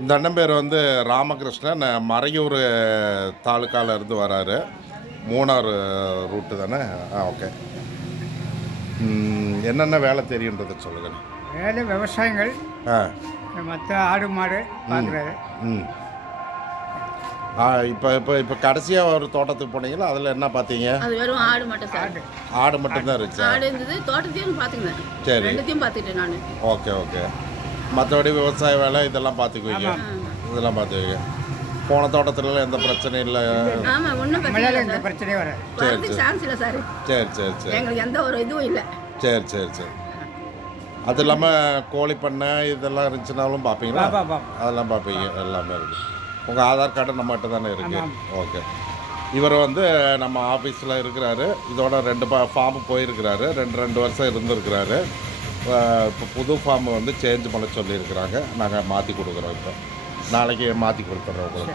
இந்த அண்ணன் பேர் வந்து ராமகிருஷ்ணன், மறையூர் தாலுக்கால இருந்து வராரு. மூணார் ரூட்டு தானே? ஓகே. என்னென்ன வேலை தெரியுன்றதை சொல்லுங்கள். வேலை விவசாயங்கள், ஆ மற்ற ஆடு மாடு பார்க்குறாரு. ம் இப்போ இப்போ இப்போ கடைசியாக ஒரு தோட்டத்துக்கு போனீங்களா? அதில் என்ன பார்த்தீங்க? அது வெறும் ஆடு மட்டும் சார். ஆடு மட்டும்தான் இருந்துச்சா? ஆடு இருந்தது, தோட்டத்தையும் பார்த்துக்கினேன். சரி. ரெண்டுத்தையும் பார்த்துக்கிட்டேன் நான். Okay okay. மற்றபடி விவசாய வேலை இதெல்லாம் பார்த்துக்குவீங்க? இதெல்லாம் பார்த்துக்குவீங்க. போன தோட்டத்துலலாம் எந்த பிரச்சனையும் இல்லை? ஆமாம், ஒன்றும் பிரச்சனை நம்மளால இல்லை இந்த சார். பிரச்சனையே வராது. வரதுக்கு சான்ஸ் இல்லை சார். சரி சரி சரி எங்களுக்கு எந்த ஒரு இதுவும் இல்லை. சரி சரி சரி. அது இல்லாமல் கோழி பண்ணை இதெல்லாம் இருந்துச்சுனாலும் பார்ப்பீங்களா? அதெல்லாம் பார்ப்பீங்க. எல்லாமே இருக்குது. உங்கள் ஆதார் கார்டு நம்மகிட்ட தானே இருக்குது? ஓகே. இவர் வந்து நம்ம ஆஃபீஸில் இருக்கிறாரு. இதோட 2 ஃபார்மு போயிருக்கிறாரு. 2 வருஷம் இருந்திருக்கிறாரு. இப்போ புது ஃபார்ம் வந்து சேஞ்ச் பண்ண சொல்லியிருக்கிறாங்க. நாங்கள் மாற்றி கொடுக்குறோம். இப்போ நாளைக்கு மாற்றி கொடுத்துட்றோம் உங்களுக்கு.